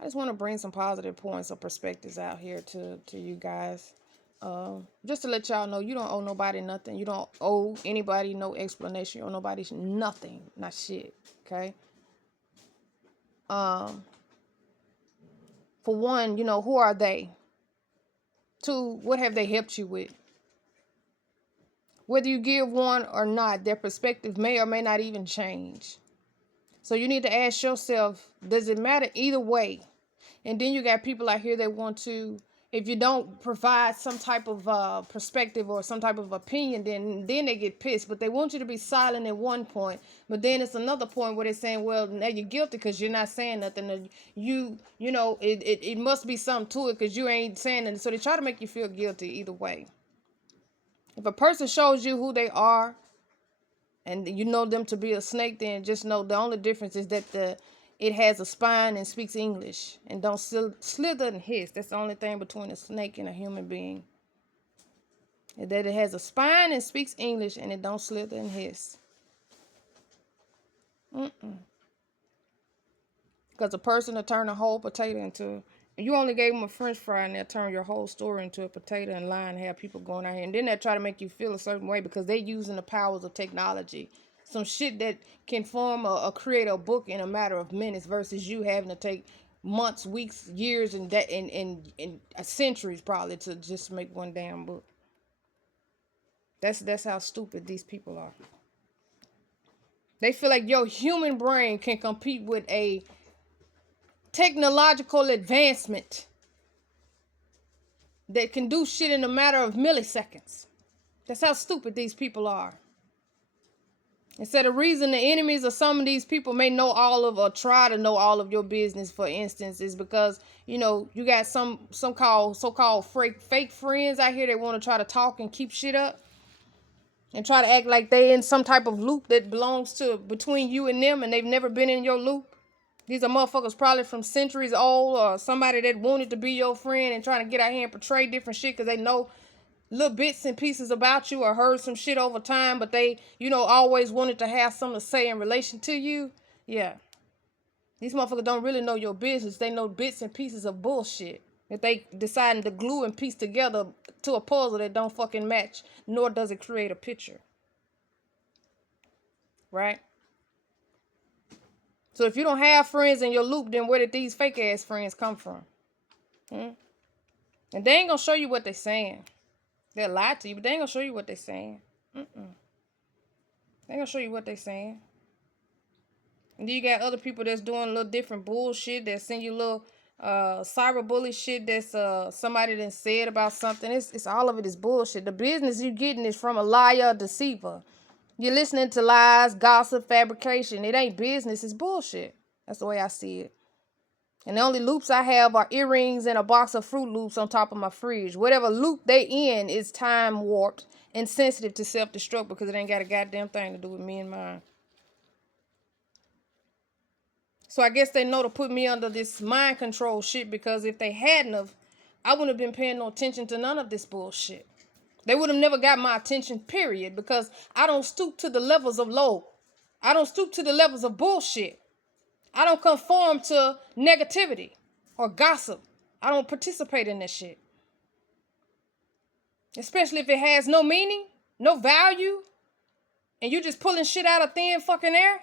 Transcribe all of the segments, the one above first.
I just want to bring some positive points or perspectives out here to you guys. Just to let y'all know, you don't owe nobody nothing. You don't owe anybody no explanation. You owe nobody nothing, not shit. Okay. Um, for one, who are they? Two, what have they helped you with? Whether you give one or not, their perspective may or may not even change. So you need to ask yourself, does it matter either way? And then you got people out here that want to, if you don't provide some type of perspective or some type of opinion, then they get pissed. But they want you to be silent at one point. But then it's another point where they're saying, well, now you're guilty because you're not saying nothing. It must be something to it because you ain't saying nothing. So they try to make you feel guilty either way. If a person shows you who they are and you know them to be a snake, then just know the only difference is that it has a spine and speaks English and don't slither and hiss. That's the only thing between a snake and a human being. Is that it has a spine and speaks English and it don't slither and hiss. Because a person will turn a whole potato into, you only gave them a french fry and they'll turn your whole story into a potato and lie and have people going out here. And then they'll try to make you feel a certain way because they're using the powers of technology. Some shit that can form or create a book in a matter of minutes versus you having to take months, weeks, years, and centuries probably to just make one damn book. That's how stupid these people are. They feel like your human brain can compete with a technological advancement that can do shit in a matter of milliseconds. That's how stupid these people are. And so the reason the enemies of some of these people may know all of or try to know all of your business, for instance, is because, you got some so-called fake friends out here that want to try to talk and keep shit up and try to act like they in some type of loop that belongs to between you and them and they've never been in your loop. These are motherfuckers probably from centuries old or somebody that wanted to be your friend and trying to get out here and portray different shit because they know little bits and pieces about you or heard some shit over time, but they, always wanted to have something to say in relation to you. Yeah. These motherfuckers don't really know your business. They know bits and pieces of bullshit that they deciding to glue and piece together to a puzzle that don't fucking match, nor does it create a picture. Right? So if you don't have friends in your loop, then where did these fake ass friends come from? And they ain't gonna show you what they're saying. They'll lie to you, but they ain't gonna show you what they're saying. They ain't gonna show you what they're saying. And then you got other people that's doing a little different bullshit that send you little cyberbully shit that's somebody done said about something. It's all of it is bullshit. The business you getting is from a liar, deceiver. You're listening to lies, gossip, fabrication. It ain't business, it's bullshit. That's the way I see it. And the only loops I have are earrings and a box of Fruit Loops on top of my fridge. Whatever loop they in is time warped and sensitive to self-destruct because it ain't got a goddamn thing to do with me and mine. So I guess they know to put me under this mind control shit because if they hadn't have, I wouldn't have been paying no attention to none of this bullshit. They would have never got my attention, period, because I don't stoop to the levels of low. I don't stoop to the levels of bullshit. I don't conform to negativity or gossip. I don't participate in that shit. Especially if it has no meaning, no value, and you just pulling shit out of thin fucking air.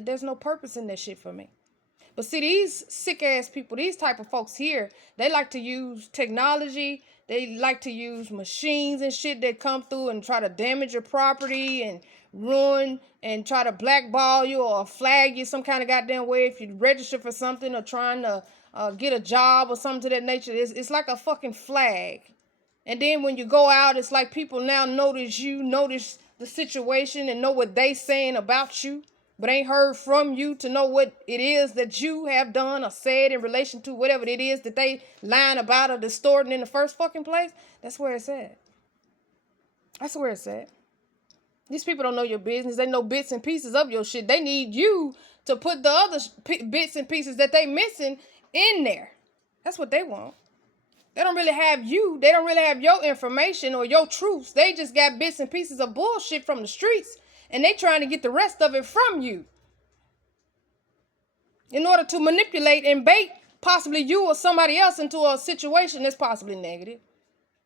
There's no purpose in that shit for me. But see, these sick ass people, these type of folks here, they like to use technology. They like to use machines and shit that come through and try to damage your property and ruin and try to blackball you or flag you some kind of goddamn way if you register for something or trying to get a job or something to that nature. It's like a fucking flag. And then when you go out, it's like people now notice the situation and know what they saying about you, but ain't heard from you to know what it is that you have done or said in relation to whatever it is that they lying about or distorting in the first fucking place. That's where it's at. That's where it's at. These people don't know your business. They know bits and pieces of your shit. They need you to put the other bits and pieces that they missing in there. That's what they want. They don't really have you. They don't really have your information or your truths. They just got bits and pieces of bullshit from the streets, and they trying to get the rest of it from you. in order to manipulate and bait possibly you or somebody else into a situation that's possibly negative.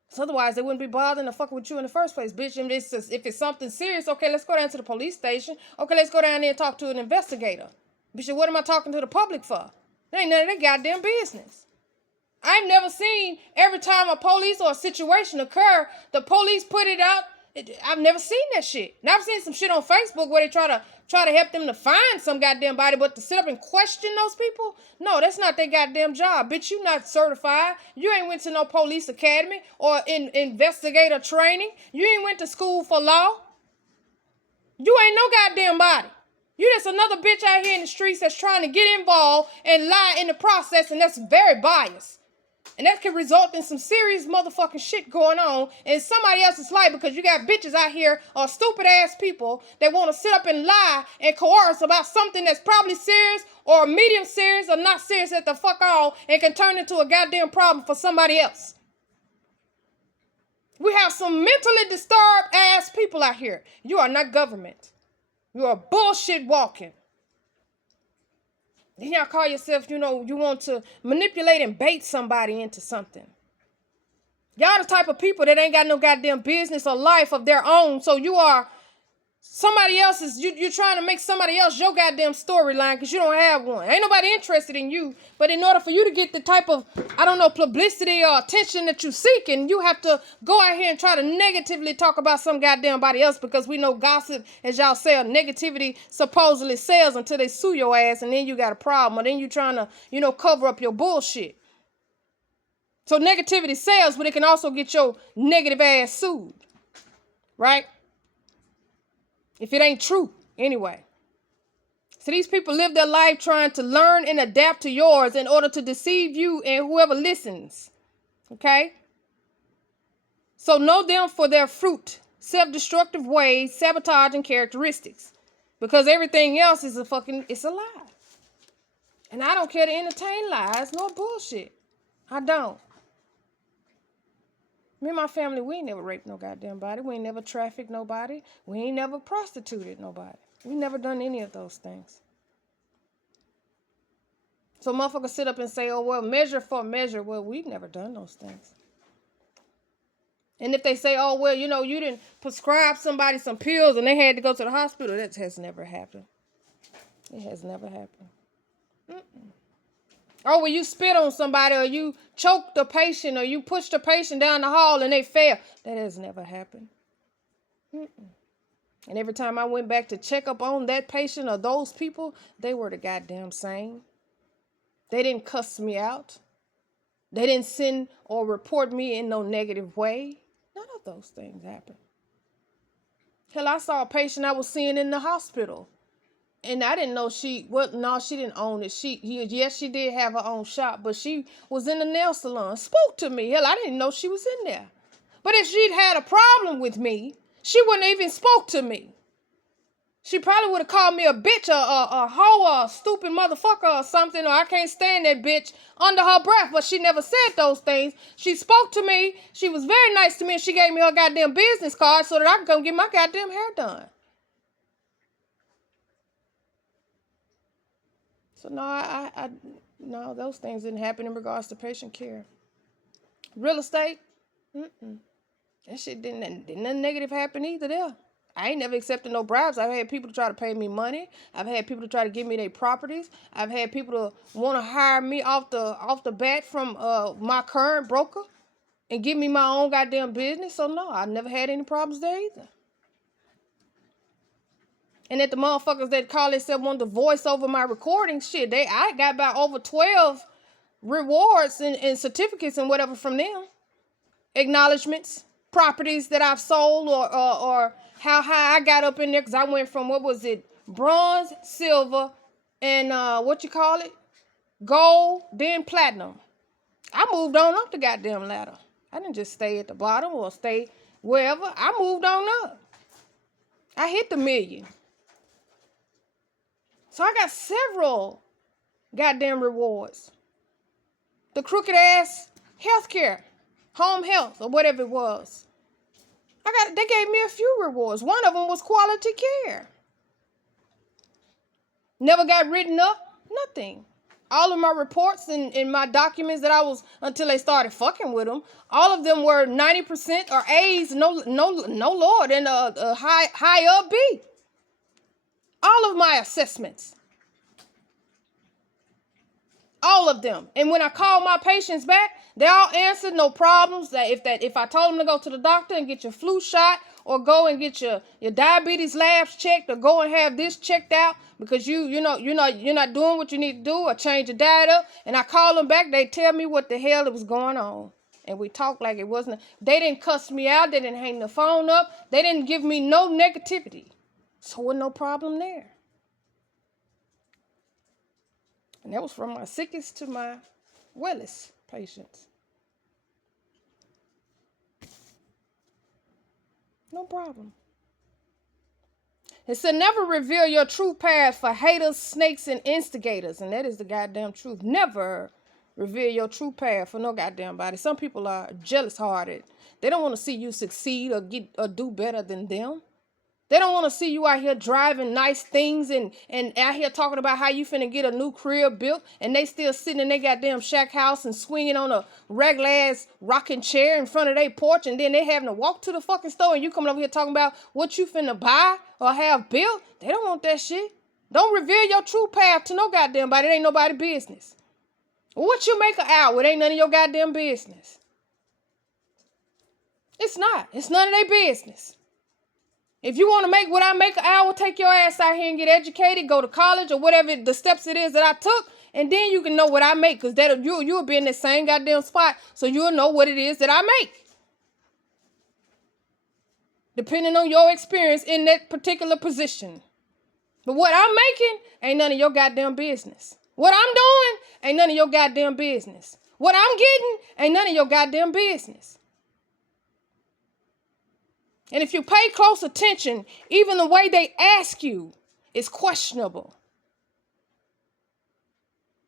So otherwise, they wouldn't be bothering to fuck with you in the first place, bitch. And if it's something serious, okay, let's go down to the police station. Okay, let's go down there and talk to an investigator. Bitch, what am I talking to the public for? That ain't none of their goddamn business. I've never seen every time a police or a situation occur, the police put it out. I've never seen that shit. Now I've seen some shit on Facebook where they try to help them to find some goddamn body, but to sit up and question those people, no, that's not their goddamn job. Bitch, you not certified. You ain't went to no police academy or investigator training. You ain't went to school for law. You ain't no goddamn body. You just another bitch out here in the streets that's trying to get involved and lie in the process, and that's very biased. And that can result in some serious motherfucking shit going on in somebody else's life, because you got bitches out here or stupid ass people that want to sit up and lie and coerce about something that's probably serious or medium serious or not serious at the fuck all, and can turn into a goddamn problem for somebody else. We have some mentally disturbed ass people out here. You are not government. You are bullshit walking. Then y'all call yourself, you want to manipulate and bait somebody into something. Y'all the type of people that ain't got no goddamn business or life of their own. So you are somebody else's, you're trying to make somebody else your goddamn storyline because you don't have one. Ain't nobody interested in you. But in order for you to get the type of, publicity or attention that you seeking, you have to go out here and try to negatively talk about some goddamn body else, because we know gossip, as y'all say, or negativity supposedly sells until they sue your ass, and then you got a problem, or then you trying to, cover up your bullshit. So negativity sells, but it can also get your negative ass sued. Right? If it ain't true, anyway. So these people live their life trying to learn and adapt to yours in order to deceive you and whoever listens. Okay? So know them for their fruit, self-destructive ways, sabotaging characteristics. Because everything else is it's a lie. And I don't care to entertain lies nor bullshit. I don't. Me and my family, we ain't never raped no goddamn body. We ain't never trafficked nobody. We ain't never prostituted nobody. We never done any of those things. So motherfuckers sit up and say, oh, well, measure for measure. Well, we've never done those things. And if they say, oh, well, you didn't prescribe somebody some pills and they had to go to the hospital, that has never happened. It has never happened. Mm-mm. Or when you spit on somebody, or you choke the patient, or you push the patient down the hall and they fell. That has never happened. Mm-mm. And every time I went back to check up on that patient or those people, they were the goddamn same. They didn't cuss me out. They didn't send or report me in no negative way. None of those things happened. Hell, I saw a patient I was seeing in the hospital. And I didn't know she didn't own it. Yes, she did have her own shop, but she was in the nail salon. Spoke to me. Hell, I didn't know she was in there. But if she'd had a problem with me, she wouldn't have even spoke to me. She probably would have called me a bitch, a hoe, a stupid motherfucker or something, or I can't stand that bitch under her breath, but she never said those things. She spoke to me. She was very nice to me, and she gave me her goddamn business card so that I can come get my goddamn hair done. So no, those things didn't happen in regards to patient care. Real estate, that shit didn't nothing negative happen either there. I ain't never accepted no bribes. I've had people to try to pay me money. I've had people to try to give me their properties. I've had people to want to hire me off the bat from my current broker and give me my own goddamn business. So no, I never had any problems there either. And that the motherfuckers that call themselves want to voice over my recording, shit, I got about over 12 rewards and certificates and whatever from them. Acknowledgements, properties that I've sold, or how high I got up in there, because I went from, bronze, silver, and gold, then platinum. I moved on up the goddamn ladder. I didn't just stay at the bottom or stay wherever. I moved on up. I hit the million. So I got several goddamn rewards. The crooked ass healthcare, home health, or whatever it was. They gave me a few rewards. One of them was quality care. Never got written up. nothing. All of my reports and my documents that I was, until they started fucking with them, all of them were 90% or A's, no lower than a high B. All of my assessments. All of them. And when I called my patients back, they all answered no problems. If I told them to go to the doctor and get your flu shot, or go and get your diabetes labs checked, or go and have this checked out because you're not doing what you need to do, or change your diet up, and I call them back, they tell me what the hell was going on. And we talked like it wasn't. They didn't cuss me out. They didn't hang the phone up. They didn't give me no negativity. So was no problem there. And that was from my sickest to my wellest patients. No problem. It said, never reveal your true path for haters, snakes, and instigators. And that is the goddamn truth. Never reveal your true path for no goddamn body. Some people are jealous-hearted. They don't want to see you succeed or do better than them. They don't want to see you out here driving nice things and out here talking about how you finna get a new crib built, and they still sitting in their goddamn shack house and swinging on a regular ass rocking chair in front of their porch, and then they having to walk to the fucking store, and you coming over here talking about what you finna buy or have built. They don't want that shit. Don't reveal your true path to no goddamn body. It ain't nobody business. What you make an hour, it ain't none of your goddamn business. It's not. It's none of their business. If you want to make what I make an hour, take your ass out here and get educated, go to college or whatever the steps it is that I took, and then you can know what I make, because you'll be in the same goddamn spot, so you'll know what it is that I make. Depending on your experience in that particular position. But what I'm making ain't none of your goddamn business. What I'm doing ain't none of your goddamn business. What I'm getting ain't none of your goddamn business. And if you pay close attention, even the way they ask you is questionable.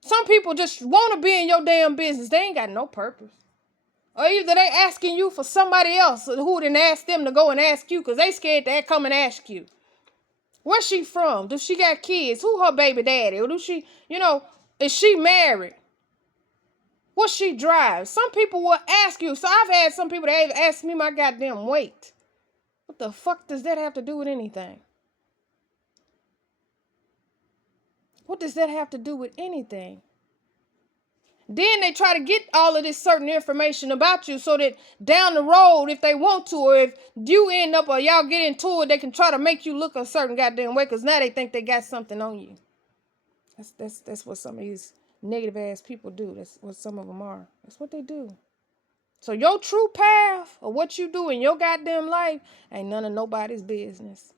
Some people just want to be in your damn business. They ain't got no purpose. Or either they asking you for somebody else who didn't ask them to go and ask you because they scared to come and ask you. Where's she from? Does she got kids? Who her baby daddy? Or is she married? What she drives? Some people will ask you. So I've had some people that have asked me my goddamn weight. What the fuck does that have to do with anything? What does that have to do with anything? Then they try to get all of this certain information about you so that down the road, if they want to, or if you end up or y'all get into it, they can try to make you look a certain goddamn way, because now they think they got something on you. That's what some of these negative ass people do. That's what some of them are. That's what they do. So your true path of what you do in your goddamn life ain't none of nobody's business.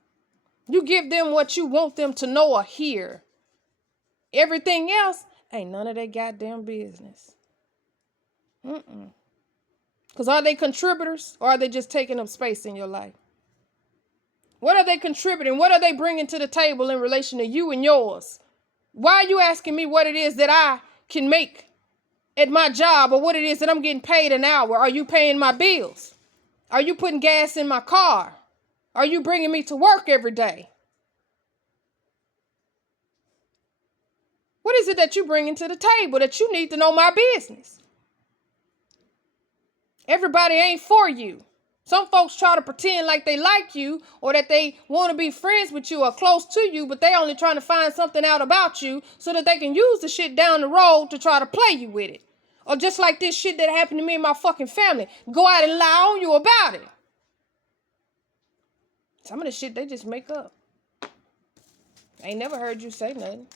You give them what you want them to know or hear. Everything else ain't none of their goddamn business. Because are they contributors, or are they just taking up space in your life? What are they contributing? What are they bringing to the table in relation to you and yours? Why are you asking me what it is that I can make at my job, or what it is that I'm getting paid an hour? Are you paying my bills? Are you putting gas in my car? Are you bringing me to work every day? What is it that you bringing to the table that you need to know my business? Everybody ain't for you. Some folks try to pretend like they like you, or that they want to be friends with you or close to you, but they only trying to find something out about you so that they can use the shit down the road to try to play you with it. Or just like this shit that happened to me and my fucking family. Go out and lie on you about it. Some of the shit they just make up. I ain't never heard you say nothing.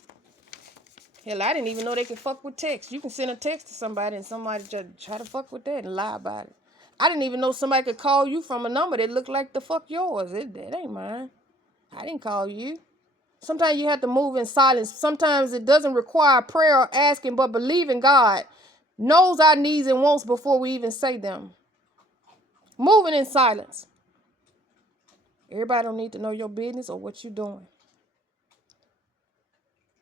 Hell, I didn't even know they could fuck with text. You can send a text to somebody and somebody just try to fuck with that and lie about it. I didn't even know somebody could call you from a number that looked like the fuck yours. It ain't mine. I didn't call you. Sometimes you have to move in silence. Sometimes it doesn't require prayer or asking, but believing God knows our needs and wants before we even say them. Moving in silence. Everybody don't need to know your business or what you're doing.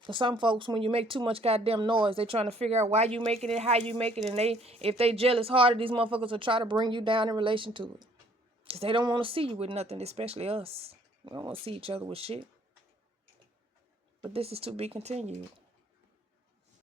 Because some folks, when you make too much goddamn noise, they trying to figure out why you making it, how you make it, and if they jealous hearted, these motherfuckers will try to bring you down in relation to it. Because they don't want to see you with nothing, especially us. We don't want to see each other with shit. But this is to be continued.